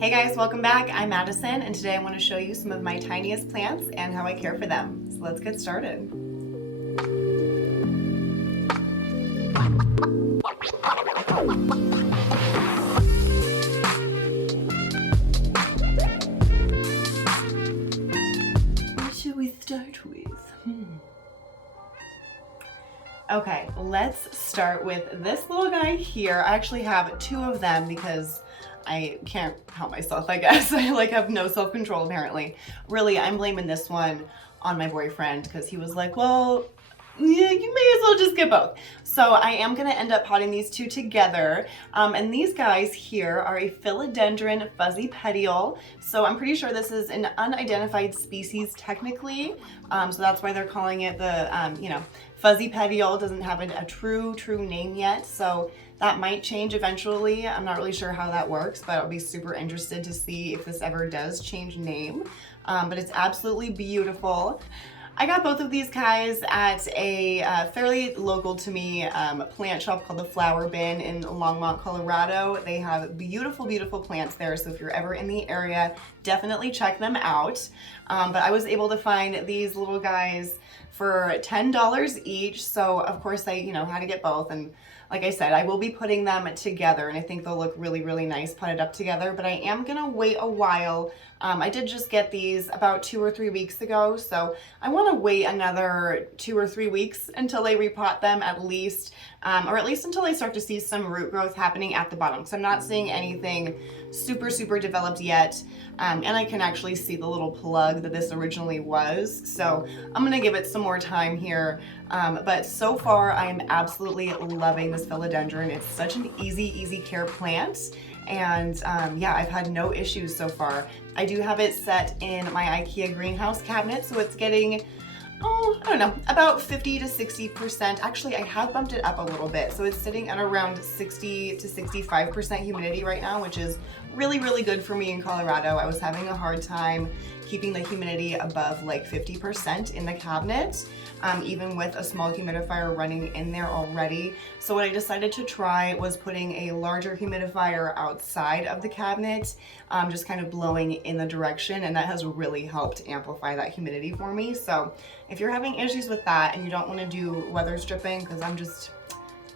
Hey guys, welcome back. I'm Madison, and today I want to show you some of my tiniest plants and how I care for them. So let's get started. What should we start with? Okay, let's start with this little guy here. I actually have two of them because I can't help myself, I guess. I have no self-control apparently. Really, I'm blaming this one on my boyfriend because he was like, well, yeah, you may as well just get both. So I am gonna end up potting these two together. And these guys here are a Philodendron fuzzy petiole. So I'm pretty sure this is an unidentified species technically. So that's why they're calling it the, fuzzy petiole. Doesn't have a true name yet. So that might change eventually. I'm not really sure how that works, but I'll be super interested to see if this ever does change name. But it's absolutely beautiful. I got both of these guys at a fairly local to me plant shop called the Flower Bin in Longmont, Colorado. They have beautiful, beautiful plants there. So if you're ever in the area, definitely check them out. But I was able to find these little guys for $10 each. So of course I, had to get both. And like I said, I will be putting them together and I think they'll look really, really nice potted up together, but I am gonna wait a while. I did just get these about 2 or 3 weeks ago, so I wanna wait another 2 or 3 weeks until I repot them at least, or at least until I start to see some root growth happening at the bottom. So I'm not seeing anything super developed yet. And I can actually see the little plug that this originally was. So I'm gonna give it some more time here. But so far I am absolutely loving this philodendron. It's such an easy care plant. And yeah, I've had no issues so far. I do have it set in my IKEA greenhouse cabinet, so it's getting, I don't know, about 50 to 60%. Actually, I have bumped it up a little bit. So it's sitting at around 60 to 65% humidity right now, which is really good for me in Colorado. I was having a hard time keeping the humidity above like 50% in the cabinet, even with a small humidifier running in there already. So what I decided to try was putting a larger humidifier outside of the cabinet, just kind of blowing in the direction, and that has really helped amplify that humidity for me. So if you're having issues with that and you don't want to do weather stripping, because I'm just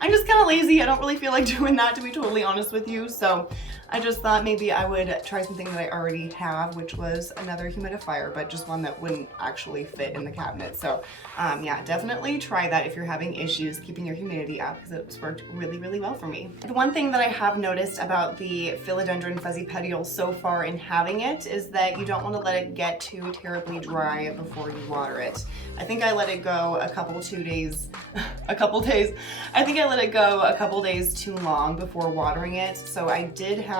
kind of lazy. I don't really feel like doing that, to be totally honest with you. So I just thought maybe I would try something that I already have, which was another humidifier, but just one that wouldn't actually fit in the cabinet. So yeah, definitely try that if you're having issues keeping your humidity up, because it's worked really well for me. The one thing that I have noticed about the Philodendron fuzzy petiole so far in having it is that you don't want to let it get too terribly dry before you water it. I think I let it go I think I let it go a couple days too long before watering it. So I did have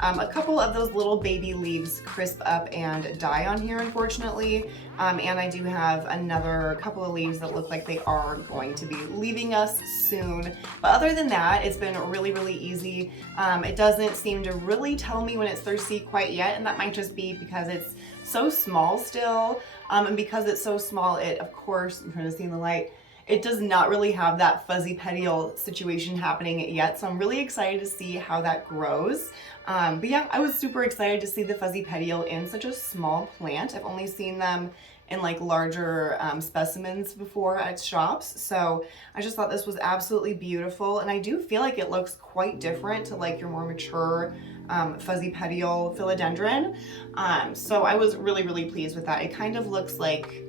a couple of those little baby leaves crisp up and die on here, unfortunately. And I do have another couple of leaves that look like they are going to be leaving us soon. But other than that, it's been really easy. It doesn't seem to really tell me when it's thirsty quite yet, and that might just be because it's so small still. And because it's so small, it, of course, I'm trying to see in the light, it does not really have that fuzzy petiole situation happening yet, so I'm really excited to see how that grows. But yeah, I was super excited to see the fuzzy petiole in such a small plant. I've only seen them in like larger specimens before at shops, so I just thought this was absolutely beautiful, and I do feel like it looks quite different to like your more mature fuzzy petiole philodendron. So I was really pleased with that. It kind of looks like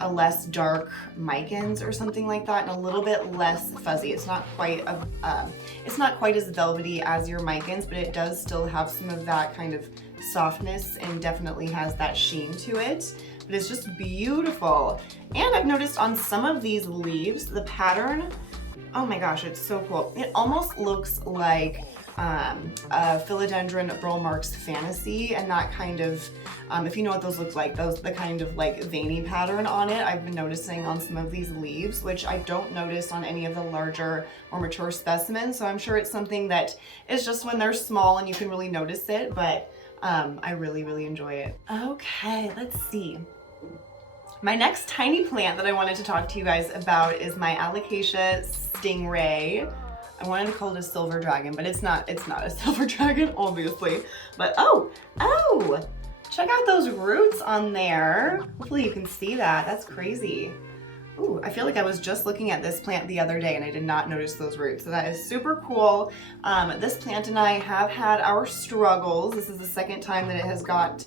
a less dark micans or something like that, and a little bit less fuzzy. It's not quite as velvety as your micans, but it does still have some of that kind of softness and definitely has that sheen to it. But it's just beautiful. And I've noticed on some of these leaves, the pattern, oh my gosh, it's so cool. It almost looks like a Philodendron Burl Marks Fantasy, and that kind of, if you know what those look like, the kind of like veiny pattern on it, I've been noticing on some of these leaves, which I don't notice on any of the larger or mature specimens. So I'm sure it's something that is just when they're small and you can really notice it, but I really enjoy it. Okay, let's see. My next tiny plant that I wanted to talk to you guys about is my Alocasia stingray. I wanted to call it a silver dragon, but it's not a silver dragon, obviously. But oh, check out those roots on there. Hopefully you can see that. That's crazy. Ooh, I feel like I was just looking at this plant the other day and I did not notice those roots. So that is super cool. This plant and I have had our struggles. This is the second time that it has got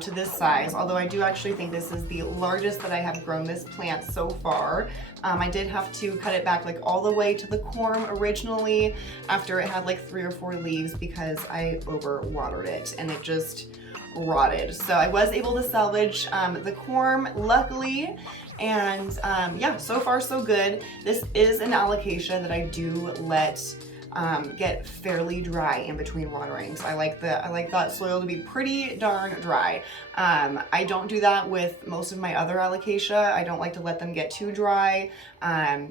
to this size, although I do actually think this is the largest that I have grown this plant so far. I did have to cut it back like all the way to the corm originally after it had like 3 or 4 leaves because I overwatered it and it just rotted. So I was able to salvage the corm, luckily. And yeah, so far so good. This is an alocasia that I do let get fairly dry in between waterings. I like that soil to be pretty darn dry. I don't do that with most of my other alocasia. I don't like to let them get too dry.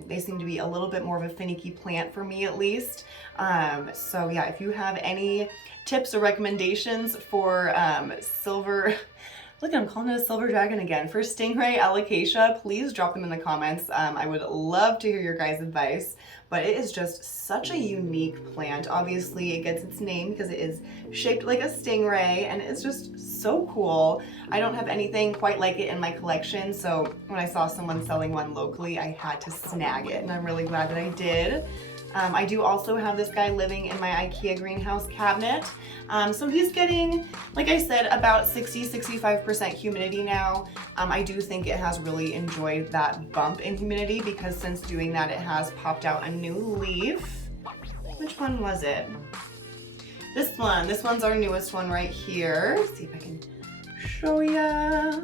They seem to be a little bit more of a finicky plant for me, at least. So yeah, if you have any tips or recommendations for silver, look, I'm calling it a silver dragon again, for stingray alocasia, please drop them in the comments. I would love to hear your guys' advice, but it is just such a unique plant. Obviously it gets its name because it is shaped like a stingray and it's just so cool. I don't have anything quite like it in my collection, so when I saw someone selling one locally, I had to snag it and I'm really glad that I did. I do also have this guy living in my IKEA greenhouse cabinet. So he's getting, like I said, about 60-65% humidity now. I do think it has really enjoyed that bump in humidity because since doing that, it has popped out a new leaf. Which one was it? This one. This one's our newest one right here. Let's see if I can show ya.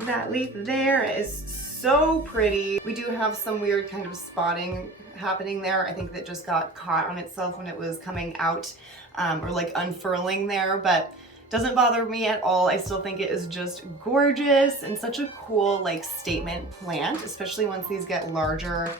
That leaf there is so pretty. We do have some weird kind of spotting happening there. I think that just got caught on itself when it was coming out or like unfurling there, but doesn't bother me at all. I still think it is just gorgeous and such a cool like statement plant, especially once these get larger.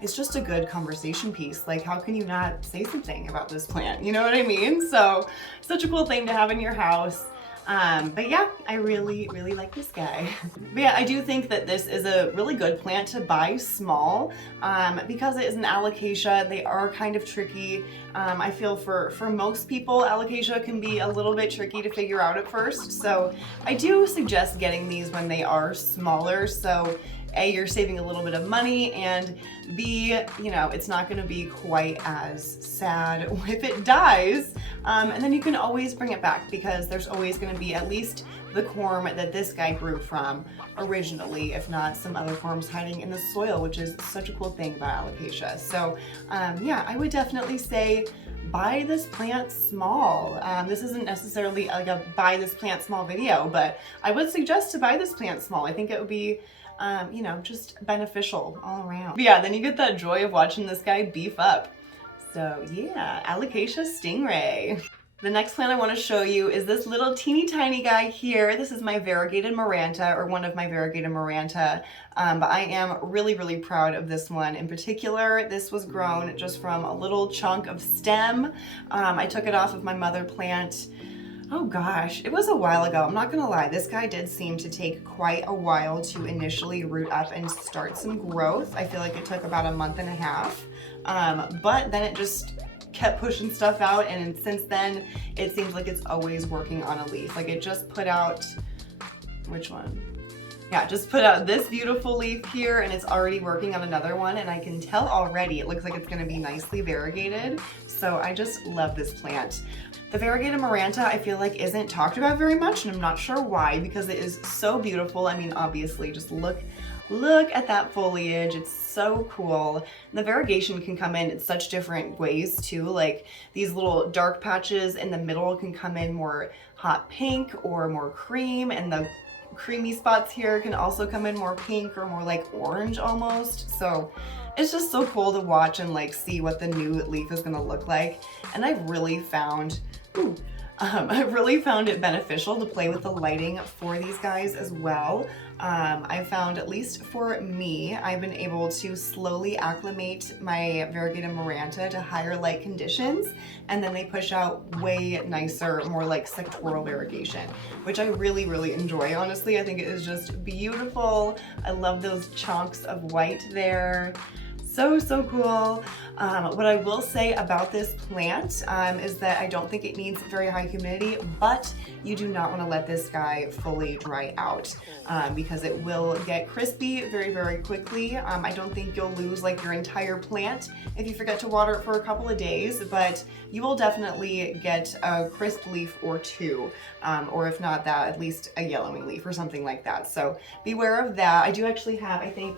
It's just a good conversation piece. Like, how can you not say something about this plant? You know what I mean? So such a cool thing to have in your house. But yeah, I really like this guy. But yeah, I do think that this is a really good plant to buy small because it is an alocasia. They are kind of tricky. I feel for most people, alocasia can be a little bit tricky to figure out at first. So I do suggest getting these when they are smaller. So A, you're saving a little bit of money, and B, you know, it's not going to be quite as sad if it dies. And then you can always bring it back because there's always going to be at least the corm that this guy grew from originally, if not some other corms hiding in the soil, which is such a cool thing about alocasia. So yeah, I would definitely say buy this plant small. This isn't necessarily like a buy this plant small video, but I would suggest to buy this plant small. I think it would be you know, just beneficial all around. But yeah, then you get that joy of watching this guy beef up. So yeah, Alocasia stingray. The next plant I want to show you is this little teeny tiny guy here. This is my variegated maranta, or one of my variegated maranta. But I am really proud of this one in particular. This was grown just from a little chunk of stem. I took it off of my mother plant. Oh gosh, it was a while ago. I'm not gonna lie, this guy did seem to take quite a while to initially root up and start some growth. I feel like it took about a month and a half, but then it just kept pushing stuff out, and since then it seems like it's always working on a leaf. Like it just put out, which one? Yeah, just put out this beautiful leaf here, and it's already working on another one, and I can tell already it looks like it's gonna be nicely variegated. So I just love this plant. The variegated maranta I feel like isn't talked about very much, and I'm not sure why, because it is so beautiful. I mean, obviously, just look at that foliage. It's so cool. And the variegation can come in such different ways too. Like these little dark patches in the middle can come in more hot pink or more cream, and the creamy spots here can also come in more pink or more like orange almost. So it's just so cool to watch and like see what the new leaf is gonna look like. And I've really found, it beneficial to play with the lighting for these guys as well. I found, at least for me, I've been able to slowly acclimate my variegated maranta to higher light conditions, and then they push out way nicer, more like sectoral variegation, which I really enjoy. Honestly, I think it is just beautiful. I love those chunks of white there. So, so cool. What I will say about this plant is that I don't think it needs very high humidity, but you do not want to let this guy fully dry out because it will get crispy very, very quickly. I don't think you'll lose like your entire plant if you forget to water it for a couple of days, but you will definitely get a crisp leaf or two, or if not that, at least a yellowing leaf or something like that. So beware of that. I do actually have, I think,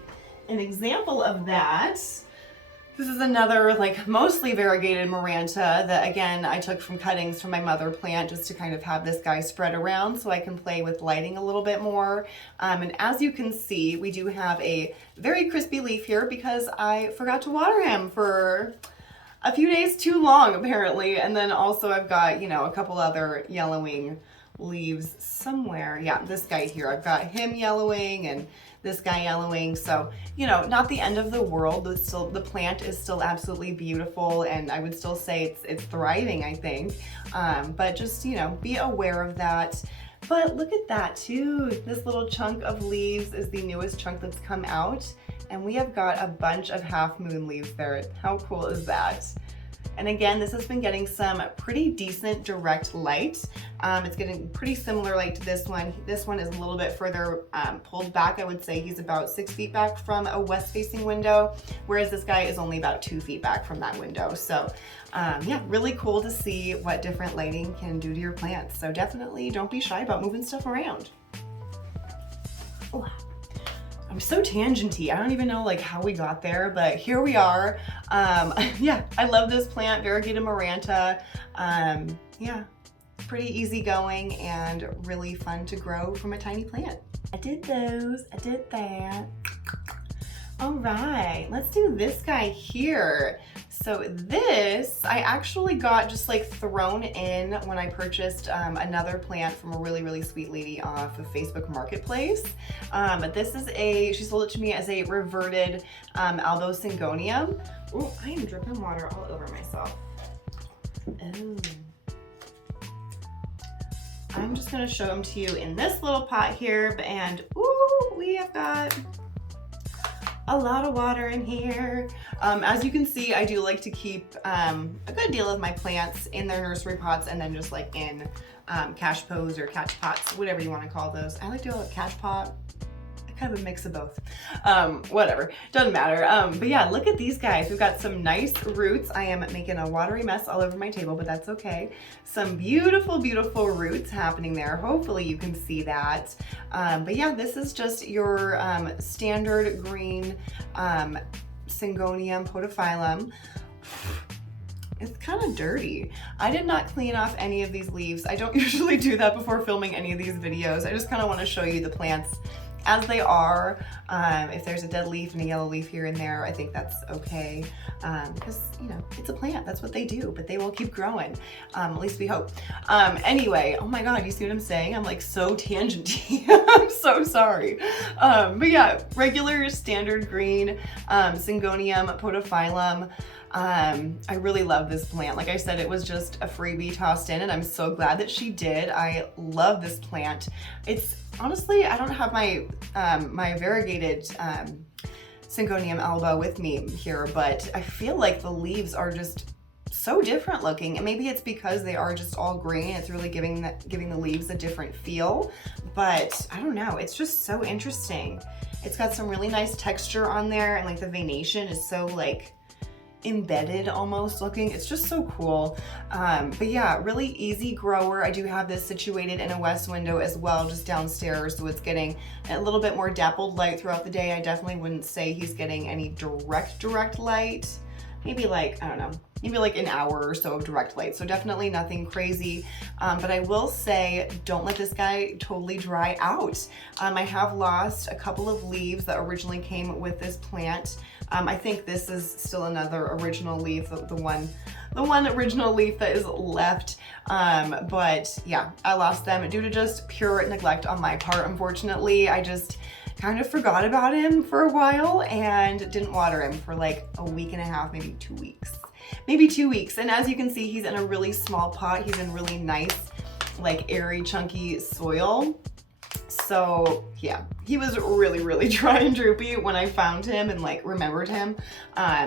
an example of that. This is another like mostly variegated maranta that again I took from cuttings from my mother plant just to kind of have this guy spread around so I can play with lighting a little bit more. And as you can see, we do have a very crispy leaf here because I forgot to water him for a few days too long apparently. And then also I've got, you know, a couple other yellowing leaves somewhere. Yeah, this guy here, I've got him yellowing and this guy yellowing. So, you know, not the end of the world, but still the plant is still absolutely beautiful and I would still say it's thriving, I think. But just, you know, be aware of that. But look at that too. This little chunk of leaves is the newest chunk that's come out and we have got a bunch of half moon leaves there. How cool is that? And again, this has been getting some pretty decent direct light. It's getting pretty similar light to this one. This one is a little bit further pulled back. I would say he's about 6 feet back from a west facing window, whereas this guy is only about 2 feet back from that window. So yeah, really cool to see what different lighting can do to your plants. So definitely don't be shy about moving stuff around. Ooh. I'm so tangenty. I don't even know like how we got there, but here we are. Yeah, I love this plant, Variegated maranta. Yeah, pretty easygoing and really fun to grow from a tiny plant. I did those, I did that. All right, let's do this guy here. So this, I actually got just like thrown in when I purchased another plant from a really, really sweet lady off of Facebook Marketplace. But this is she sold it to me as a reverted Albo syngonium. Oh, I am dripping water all over myself. Oh. I'm just gonna show them to you in this little pot here, and ooh, we have got a lot of water in here. As you can see, I do like to keep a good deal of my plants in their nursery pots and then just like in cache pots or catch pots, whatever you want to call those. I like to call it catch pot. Kind of a mix of both. Whatever, doesn't matter. But yeah, look at these guys. We've got some nice roots. I am making a watery mess all over my table, but that's okay. Some beautiful, beautiful roots happening there. Hopefully you can see that. But yeah, this is just your standard green syngonium podophyllum. It's kind of dirty. I did not clean off any of these leaves. I don't usually do that before filming any of these videos. I just kind of want to show you the plants as they are. If there's a dead leaf and a yellow leaf here and there, I think that's okay. Because, you know, it's a plant, that's what they do, but they will keep growing. At least we hope. Anyway, oh my God, you see what I'm saying? I'm like so tangenty. I'm so sorry. But yeah, regular standard green syngonium podophyllum. I really love this plant. Like I said, it was just a freebie tossed in and I'm so glad that she did. I love this plant. It's honestly, I don't have my my variegated syngonium alba with me here, but I feel like the leaves are just so different looking, and maybe it's because they are just all green. It's really giving the leaves a different feel, but I don't know, it's just so interesting. It's got some really nice texture on there, and like the veination is so like embedded almost looking. It's just so cool. But yeah, really easy grower. I do have this situated in a west window as well, just downstairs, so it's getting a little bit more dappled light throughout the day. I definitely wouldn't say he's getting any direct light. Maybe like, I don't know, maybe like an hour or so of direct light. So definitely nothing crazy. But I will say, don't let this guy totally dry out. I have lost a couple of leaves that originally came with this plant. I think this is still another original leaf, the one original leaf that is left. But yeah, I lost them due to just pure neglect on my part. Unfortunately, I just kind of forgot about him for a while and didn't water him for like a week and a half, maybe 2 weeks. Maybe 2 weeks. And as you can see, he's in a really small pot. He's in really nice, like airy, chunky soil. So yeah, he was really, really dry and droopy when I found him and like remembered him.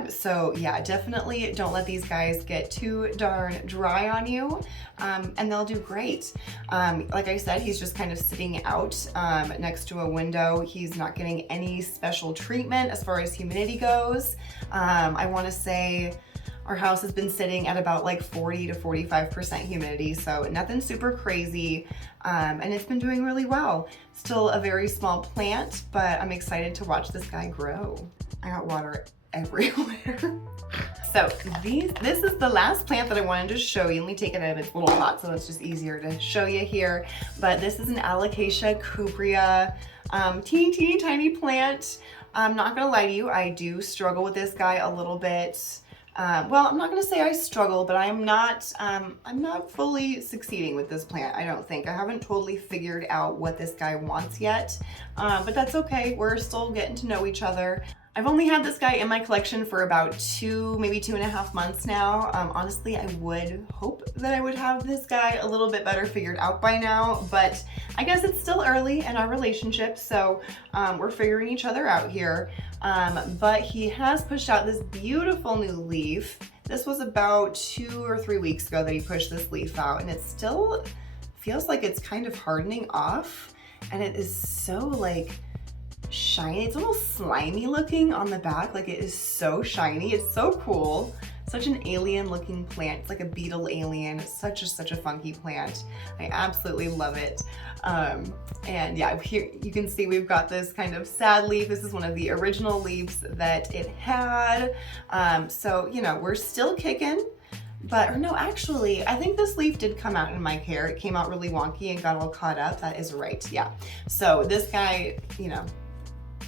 So yeah, definitely don't let these guys get too darn dry on you, and they'll do great. Like I said, he's just kind of sitting out next to a window. He's not getting any special treatment as far as humidity goes. I want to say our house has been sitting at about like 40 to 45% humidity, so nothing super crazy, and it's been doing really well. Still a very small plant, but I'm excited to watch this guy grow. I got water everywhere. So this is the last plant that I wanted to show you. Let me take it out of its little pot so it's just easier to show you here. But this is an Alocasia cuprea, teeny tiny plant. I'm not gonna lie to you, I do struggle with this guy a little bit. Well, I'm not gonna say I struggle, but I'm not fully succeeding with this plant, I don't think. I haven't totally figured out what this guy wants yet, but that's okay. We're still getting to know each other. I've only had this guy in my collection for about maybe 2.5 months now. Honestly, I would hope that I would have this guy a little bit better figured out by now, but I guess it's still early in our relationship, so we're figuring each other out here. But he has pushed out this beautiful new leaf. This was about 2 or 3 weeks ago that he pushed this leaf out, and it still feels like it's kind of hardening off, and it is so like shiny. It's almost slimy looking on the back. Like, it is so shiny. It's so cool. Such an alien looking plant. It's like a beetle alien. It's such a funky plant. I absolutely love it. And yeah, here you can see we've got this kind of sad leaf. This is one of the original leaves that it had. So, you know, we're still kicking. But, or no, actually, I think this leaf did come out in my care. It came out really wonky and got all caught up. That is right, yeah. So this guy, you know,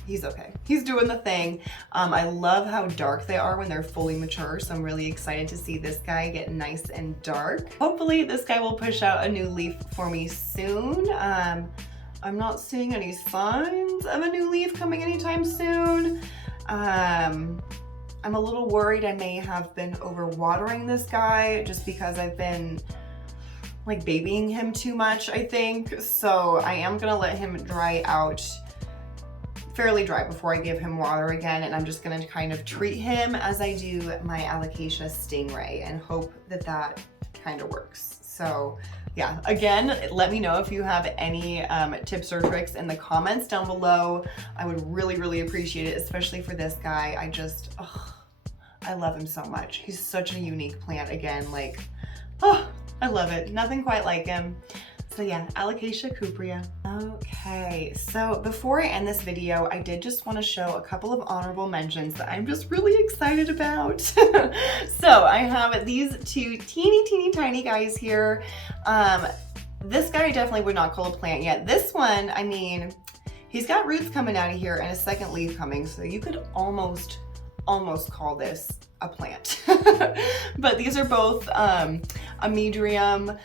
he's okay. He's doing the thing. I love how dark they are when they're fully mature, so I'm really excited to see this guy get nice and dark. Hopefully this guy will push out a new leaf for me soon. I'm not seeing any signs of a new leaf coming anytime soon. I'm a little worried I may have been overwatering this guy just because I've been like babying him too much, I think. So I am gonna let him dry out fairly dry before I give him water again, and I'm just gonna kind of treat him as I do my Alocasia stingray and hope that that kind of works. So yeah, again, let me know if you have any tips or tricks in the comments down below. I would really appreciate it, especially for this guy. I love him so much. He's such a unique plant again, like, I love it. Nothing quite like him. So yeah, Alocasia cuprea. Okay, so before I end this video, I did just want to show a couple of honorable mentions that I'm just really excited about. So I have these two teeny tiny guys here. This guy I definitely would not call a plant yet. This one, I mean, he's got roots coming out of here and a second leaf coming, so you could almost call this a plant. But these are both Amedrium.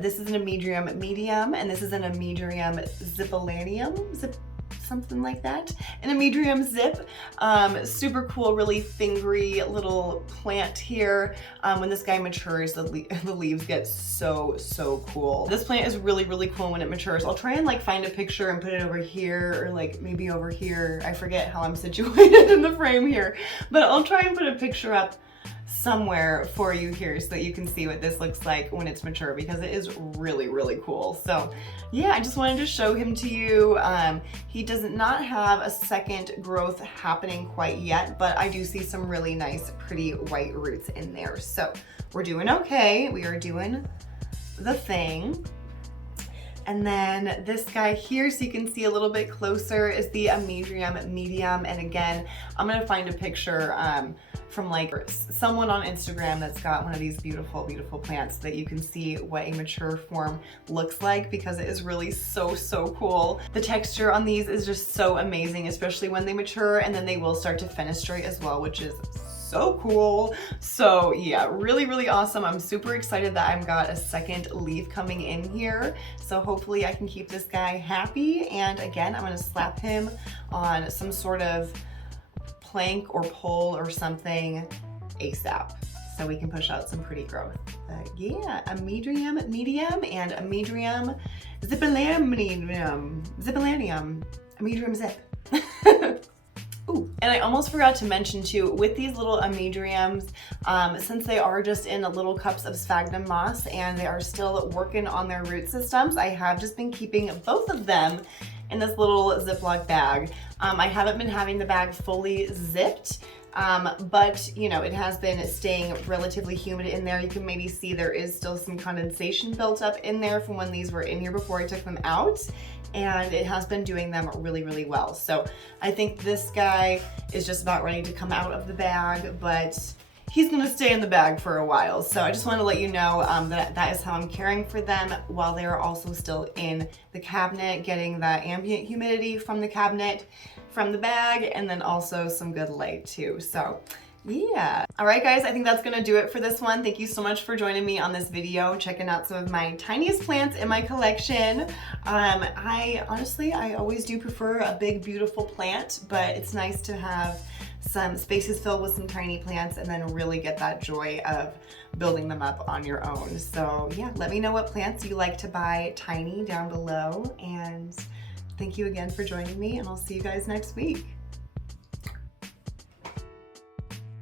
This is an Amedrium medium, and this is an Amedrium zipilanium, something like that. An Amedrium zip. Super cool, really fingery little plant here. When this guy matures, the leaves get so cool. This plant is really cool when it matures. I'll try and like find a picture and put it over here, or like maybe over here. I forget how I'm situated in the frame here, but I'll try and put a picture up somewhere for you here so that you can see what this looks like when it's mature, because it is really cool. So yeah, I just wanted to show him to you. He does not have a second growth happening quite yet, but I do see some really nice pretty white roots in there. So we're doing okay. We are doing the thing. And then this guy here, so you can see a little bit closer, is the Amedrium medium. And again, I'm gonna find a picture from like someone on Instagram that's got one of these beautiful plants so that you can see what a mature form looks like, because it is really so cool. The texture on these is just so amazing, especially when they mature, and then they will start to fenestrate as well, which is so cool. So yeah, really awesome. I'm super excited that I've got a second leaf coming in here. So hopefully I can keep this guy happy. And again, I'm gonna slap him on some sort of plank or pole or something ASAP. so we can push out some pretty growth. But yeah, Amedrium medium and Amedrium zipilanium, Amedrium zip. Ooh, and I almost forgot to mention too, with these little Amedriums, since they are just in little cups of sphagnum moss and they are still working on their root systems, I have just been keeping both of them in this little Ziploc bag. I haven't been having the bag fully zipped, but you know, it has been staying relatively humid in there. You can maybe see there is still some condensation built up in there from when these were in here before I took them out. And it has been doing them really, really well. So I think this guy is just about ready to come out of the bag, but he's gonna stay in the bag for a while. So I just wanted to let you know that is how I'm caring for them while they're also still in the cabinet, getting that ambient humidity from the cabinet, from the bag, and then also some good light too. So yeah. All right, guys, I think that's gonna do it for this one. Thank you so much for joining me on this video, checking out some of my tiniest plants in my collection. I honestly always do prefer a big, beautiful plant, but it's nice to have some spaces filled with some tiny plants and then really get that joy of building them up on your own. So yeah, let me know what plants you like to buy tiny down below, and thank you again for joining me, and I'll see you guys next week.